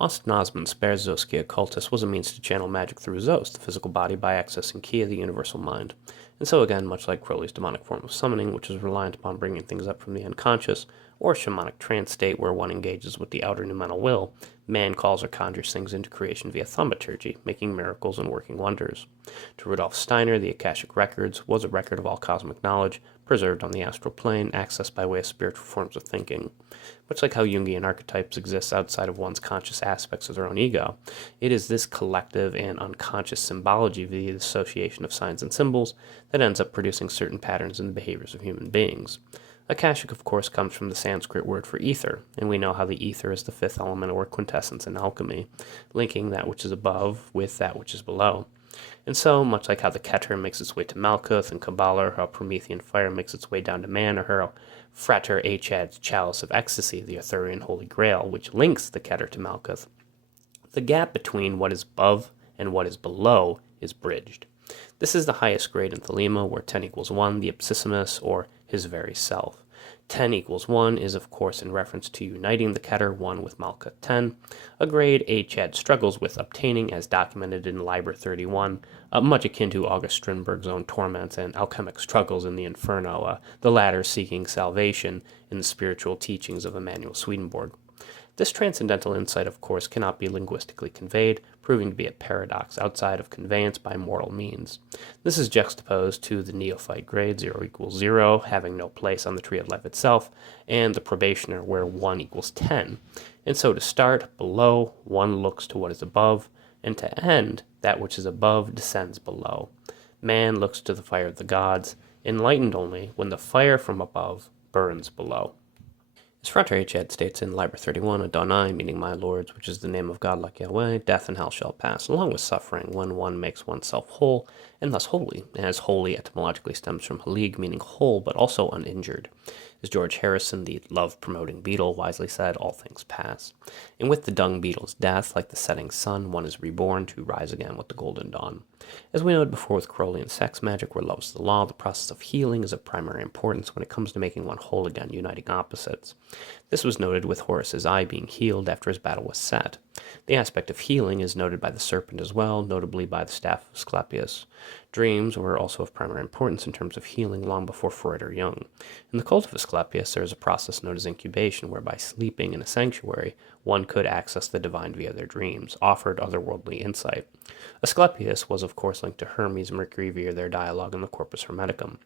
Austin Osman Spare's Zoskia Cultus was a means to channel magic through Zos, the physical body, by accessing Ki, the universal mind. And so again, much like Crowley's demonic form of summoning, which is reliant upon bringing things up from the unconscious, or shamanic trance state where one engages with the outer noumenal will, man calls or conjures things into creation via thaumaturgy, making miracles and working wonders. To Rudolf Steiner, the Akashic Records was a record of all cosmic knowledge, preserved on the astral plane, accessed by way of spiritual forms of thinking. Much like how Jungian archetypes exist outside of one's conscious aspects of their own ego, it is this collective and unconscious symbology via the association of signs and symbols that ends up producing certain patterns in the behaviors of human beings. Akashic, of course, comes from the Sanskrit word for ether, and we know how the ether is the fifth element or quintessence in alchemy, linking that which is above with that which is below. And so, much like how the Keter makes its way to Malkuth and Kabbalah, or how Promethean fire makes its way down to man, or how Frater Achad's chalice of ecstasy, the Arthurian Holy Grail, which links the Keter to Malkuth, the gap between what is above and what is below is bridged. This is the highest grade in Thelema, where 10 equals 1, the Ipsissimus, or his very self. 10 equals 1 is, of course, in reference to uniting the Keter 1 with Malkuth 10, a grade Achad struggles with obtaining as documented in Liber 31, much akin to August Strindberg's own torments and alchemic struggles in the Inferno, the latter seeking salvation in the spiritual teachings of Emanuel Swedenborg. This transcendental insight, of course, cannot be linguistically conveyed, proving to be a paradox outside of conveyance by mortal means. This is juxtaposed to the neophyte grade, 0 equals 0, having no place on the tree of life itself, and the probationer, where 1 equals 10. And so to start below, one looks to what is above, and to end, that which is above descends below. Man looks to the fire of the gods, enlightened only when the fire from above burns below. As Frater Achad states in Liber 31, Adonai, meaning my lords, which is the name of God like Yahweh, death and hell shall pass, along with suffering, when one makes oneself whole, and thus holy, as holy etymologically stems from halig, meaning whole, but also uninjured. As George Harrison, the love-promoting beetle, wisely said, all things pass. And with the dung beetle's death, like the setting sun, one is reborn to rise again with the golden dawn. As we noted before with Crowley and sex magic, where love is the law, the process of healing is of primary importance when it comes to making one whole again, uniting opposites. This was noted with Horus's eye being healed after his battle was set. The aspect of healing is noted by the serpent as well, notably by the staff of Asclepius. Dreams were also of primary importance in terms of healing long before Freud or Jung. In the cult of Asclepius, there is a process known as incubation, whereby sleeping in a sanctuary, one could access the divine via their dreams, offered otherworldly insight. Asclepius was, of course, linked to Hermes and Mercury via their dialogue in the Corpus Hermeticum.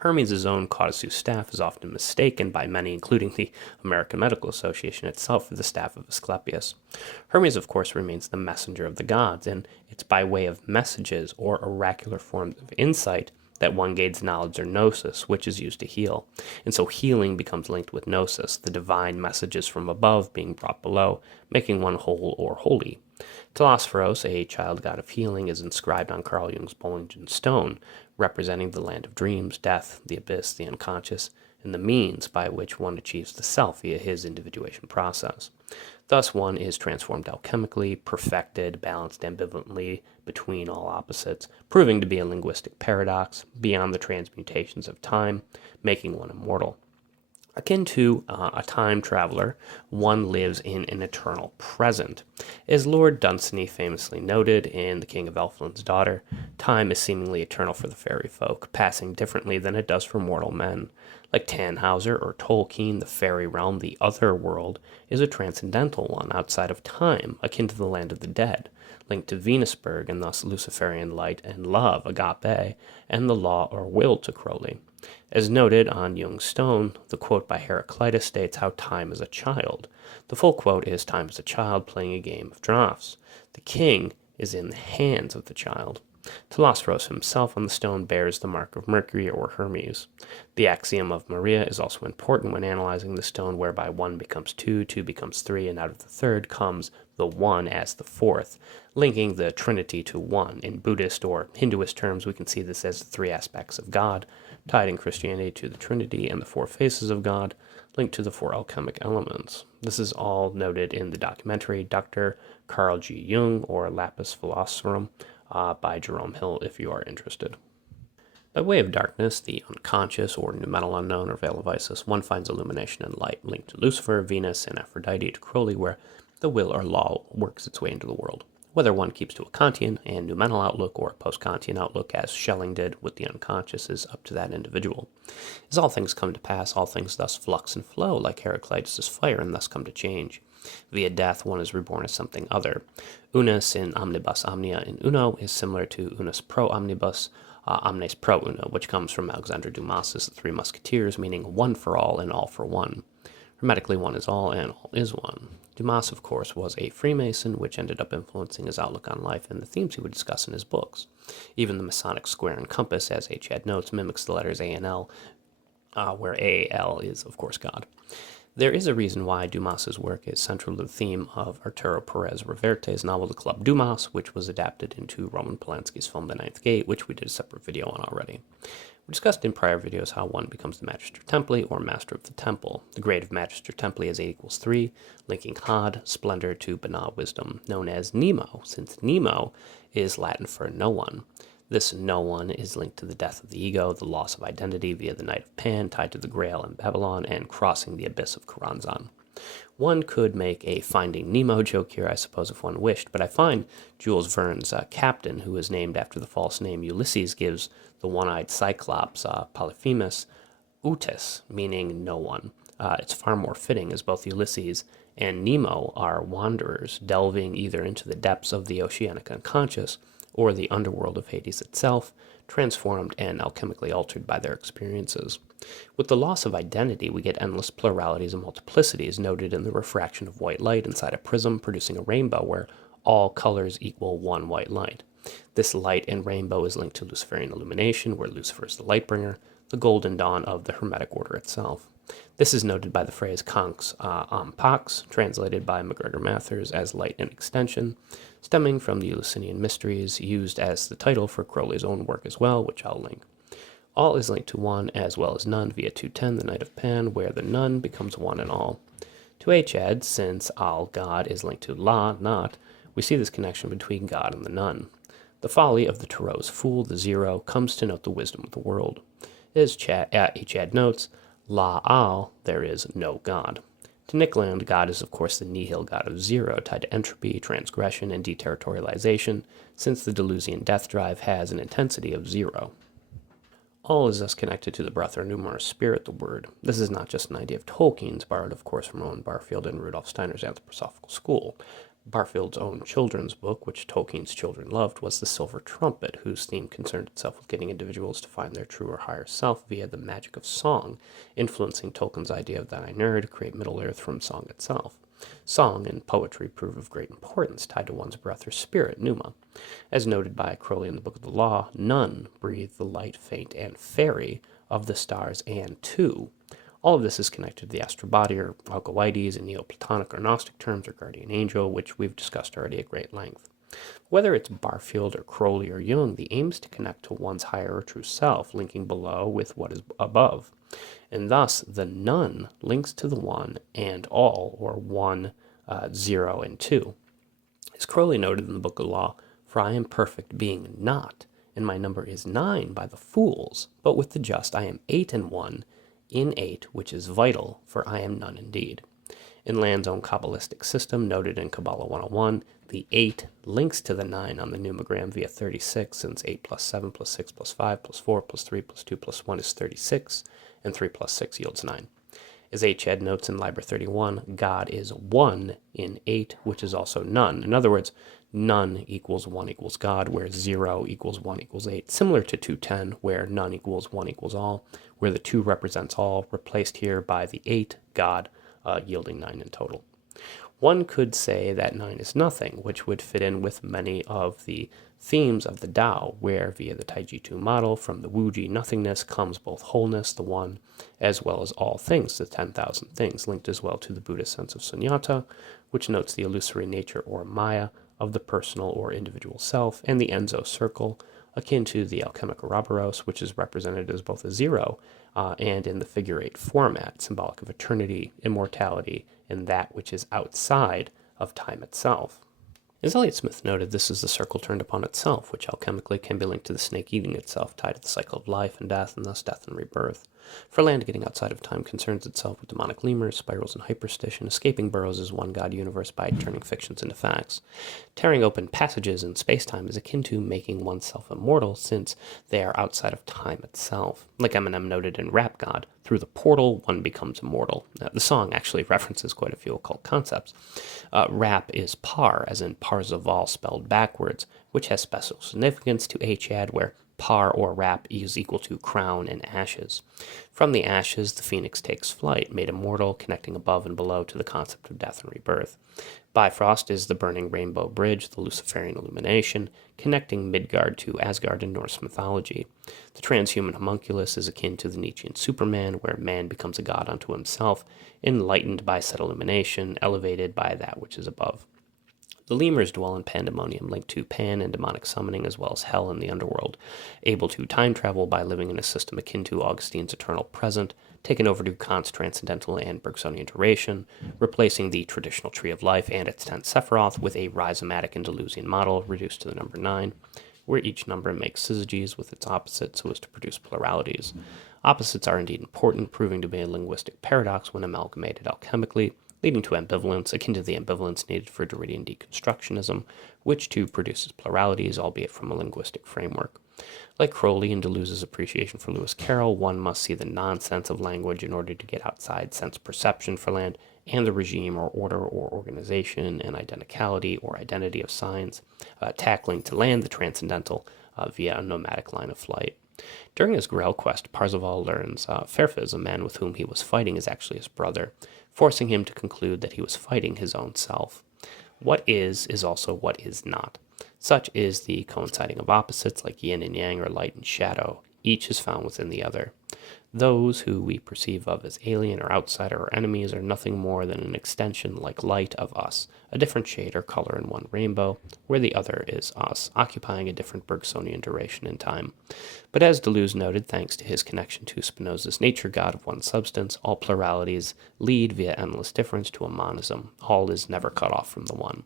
Hermes' own Caudasus staff is often mistaken by many, including the American Medical Association itself, for the staff of Asclepius. Hermes, of course, remains the messenger of the gods, and it's by way of messages or oracular forms of insight that one gains knowledge or gnosis, which is used to heal. And so healing becomes linked with gnosis, the divine messages from above being brought below, making one whole or holy. Telosphorus, a child god of healing, is inscribed on Carl Jung's Bollingen stone, representing the land of dreams, death, the abyss, the unconscious, and the means by which one achieves the self via his individuation process. Thus, one is transformed alchemically, perfected, balanced ambivalently between all opposites, proving to be a linguistic paradox beyond the transmutations of time, making one immortal. Akin to a time traveler, one lives in an eternal present. As Lord Dunsany famously noted in The King of Elfland's Daughter, time is seemingly eternal for the fairy folk, passing differently than it does for mortal men. Like Tannhauser or Tolkien, the fairy realm, the other world, is a transcendental one outside of time, akin to the land of the dead, linked to Venusberg and thus Luciferian light and love, agape, and the law or will to Crowley. As noted on Jung's stone, the quote by Heraclitus states how time is a child. The full quote is, time is a child playing a game of draughts. The king is in the hands of the child. Telosphorus himself on the stone bears the mark of Mercury or Hermes. The axiom of Maria is also important when analyzing the stone, whereby 1 becomes 2, 2 becomes 3, and out of the third comes the 1 as the fourth, linking the Trinity to 1. In Buddhist or Hinduist terms, we can see this as the 3 aspects of God, tied in Christianity to the Trinity, and the 4 faces of God, linked to the 4 alchemic elements. This is all noted in the documentary Dr. Carl G. Jung, or Lapis Philosophorum, by Jerome Hill, if you are interested. By way of darkness, the unconscious or noumenal unknown or veil of Isis, one finds illumination and light, linked to Lucifer, Venus, and Aphrodite to Crowley, where the will or law works its way into the world. Whether one keeps to a Kantian and noumenal outlook or a post-Kantian outlook, as Schelling did with the unconscious, is up to that individual. As all things come to pass, all things thus flux and flow, like Heraclitus' fire, and thus come to change. Via death, one is reborn as something other. Unus in omnibus omnia in uno is similar to unus pro omnibus, omnes pro uno, which comes from Alexander Dumas's The Three Musketeers, meaning one for all and all for one. Hermetically, one is all and all is one. Dumas, of course, was a Freemason, which ended up influencing his outlook on life and the themes he would discuss in his books. Even the Masonic square and compass, as H. had notes, mimics the letters A and L, where AL is, of course, God. There is a reason why Dumas's work is central to the theme of Arturo Perez Reverte's novel The Club Dumas, which was adapted into Roman Polanski's film The Ninth Gate, which we did a separate video on already. We discussed in prior videos how one becomes the Magister Templi, or Master of the Temple. The grade of Magister Templi is 8 equals 3, linking Had, splendor, to Bana, wisdom, known as Nemo, since Nemo is Latin for no one. This no one is linked to the death of the ego, the loss of identity via the Night of Pan, tied to the Grail in Babylon, and crossing the abyss of Karanzan. One could make a Finding Nemo joke here, I suppose, if one wished, but I find Jules Verne's captain, who is named after the false name Ulysses, gives the one-eyed Cyclops, Polyphemus, Utis, meaning no one. It's far more fitting, as both Ulysses and Nemo are wanderers, delving either into the depths of the oceanic unconscious or the underworld of Hades itself, transformed and alchemically altered by their experiences. With the loss of identity, we get endless pluralities and multiplicities noted in the refraction of white light inside a prism, producing a rainbow where all colors equal one white light. This light and rainbow is linked to Luciferian illumination, where Lucifer is the light bringer, the golden dawn of the Hermetic order itself. This is noted by the phrase conx pax, translated by MacGregor Mathers as light and extension, stemming from the Eleusinian Mysteries, used as the title for Crowley's own work as well, which I'll link. All is linked to one as well as none via 210, the Night of Pan, where the none becomes one and all. To Had, since Al, God, is linked to La, not, we see this connection between God and the none. The folly of the Tarot's fool, the zero, comes to note the wisdom of the world. As Had notes, La Al, there is no God. To Nickland, God is of course the nihil god of zero, tied to entropy, transgression, and deterritorialization, since the Deleuzian death drive has an intensity of zero. All is thus connected to the breath or numerous spirit, the word. This is not just an idea of Tolkien's, borrowed of course from Owen Barfield and Rudolf Steiner's Anthroposophical School. Barfield's own children's book, which Tolkien's children loved, was The Silver Trumpet, whose theme concerned itself with getting individuals to find their true or higher self via the magic of song, influencing Tolkien's idea of the Ainur to create Middle-earth from song itself. Song and poetry prove of great importance, tied to one's breath or spirit, pneuma. As noted by Crowley in the Book of the Law, none breathe the light, faint, and fairy of the stars and two. All of this is connected to the astral body, or Algoides in Neoplatonic or Gnostic terms, or guardian angel, which we've discussed already at great length. Whether it's Barfield or Crowley or Jung, the aim is to connect to one's higher or true self, linking below with what is above. And thus, the none links to the one and all, or one, 0, and 2. As Crowley noted in the Book of Law, for I am perfect being not, and my number is 9 by the fools, but with the just I am 8 and 1, in 8, which is vital, for I am none indeed. In Land's own Kabbalistic system, noted in Kabbalah 101, the 8 links to the 9 on the numogram via 36, since 8 plus 7 plus 6 plus 5 plus 4 plus 3 plus 2 plus 1 is 36, and 3 plus 6 yields 9. As H. notes in Liber 31, God is 1 in 8, which is also none. In other words, none equals 1 equals God, where 0 equals 1 equals 8. Similar to 210, where none equals 1 equals all, where the 2 represents all, replaced here by the 8, God, yielding 9 in total. One could say that 9 is nothing, which would fit in with many of the themes of the Tao, where via the Taijitu model, from the Wuji nothingness comes both wholeness, the one, as well as all things, the 10,000 things, linked as well to the Buddhist sense of sunyata, which notes the illusory nature or maya of the personal or individual self, and the Enzo circle, akin to the alchemic Ouroboros, which is represented as both a 0 and in the figure 8 format, symbolic of eternity, immortality, and that which is outside of time itself. As Elliott Smith noted, this is the circle turned upon itself, which alchemically can be linked to the snake eating itself, tied to the cycle of life and death, and thus death and rebirth. For land, getting outside of time concerns itself with demonic lemurs, spirals, and hyperstition. Escaping burrows is one god universe by turning fictions into facts. Tearing open passages in space-time is akin to making oneself immortal, since they are outside of time itself. Like Eminem noted in Rap God, through the portal, one becomes immortal. Now, the song actually references quite a few occult concepts. Rap is par, as in Parzival spelled backwards, which has special significance to Achad, where par or rap is equal to crown and ashes. From the ashes, the phoenix takes flight, made immortal, connecting above and below to the concept of death and rebirth. Bifrost is the burning rainbow bridge, the Luciferian illumination, connecting Midgard to Asgard in Norse mythology. The transhuman homunculus is akin to the Nietzschean Superman, where man becomes a god unto himself, enlightened by said illumination, elevated by that which is above. The lemurs dwell in pandemonium, linked to Pan and demonic summoning, as well as hell and the underworld, able to time travel by living in a system akin to Augustine's eternal present, taken over to Kant's transcendental and Bergsonian duration, replacing the traditional tree of life and its 10th Sephiroth with a rhizomatic and Deleuzian model reduced to the number 9, where each number makes syzygies with its opposite so as to produce pluralities. Opposites are indeed important, proving to be a linguistic paradox when amalgamated alchemically, leading to ambivalence, akin to the ambivalence needed for Derridian deconstructionism, which too produces pluralities, albeit from a linguistic framework. Like Crowley and Deleuze's appreciation for Lewis Carroll, one must see the nonsense of language in order to get outside sense perception for land and the regime or order or organization and identicality or identity of signs, tackling to land the transcendental via a nomadic line of flight. During his Grail quest, Parzival learns Fairfiz, a man with whom he was fighting, is actually his brother, forcing him to conclude that he was fighting his own self. What is also what is not. Such is the coinciding of opposites like yin and yang or light and shadow. Each is found within the other. Those who we perceive of as alien or outsider or enemies are nothing more than an extension like light of us, a different shade or color in one rainbow, where the other is us, occupying a different Bergsonian duration in time. But as Deleuze noted, thanks to his connection to Spinoza's nature god of one substance, all pluralities lead via endless difference to a monism. All is never cut off from the one.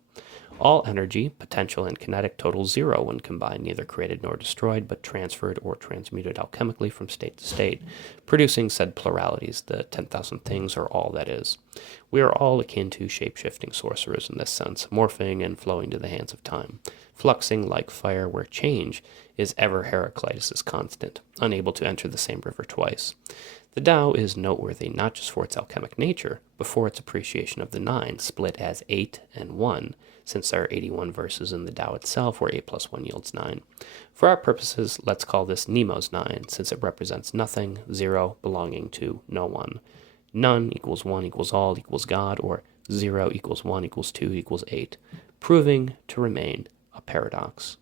All energy, potential and kinetic, total zero when combined, neither created nor destroyed, but transferred or transmuted alchemically from state to state, producing said pluralities, the 10,000 things or all that is. We are all akin to shape-shifting sorcerers in this sense, morphing and flowing to the hands of time, fluxing like fire where change is ever Heraclitus' constant, unable to enter the same river twice. The Tao is noteworthy not just for its alchemic nature, but for its appreciation of the 9, split as 8 and 1, since there are 81 verses in the Tao itself where 8 plus 1 yields 9. For our purposes, let's call this Nemo's 9, since it represents nothing, 0 belonging to no one. None equals 1 equals all equals God, or 0 equals 1 equals 2 equals 8, proving to remain a paradox.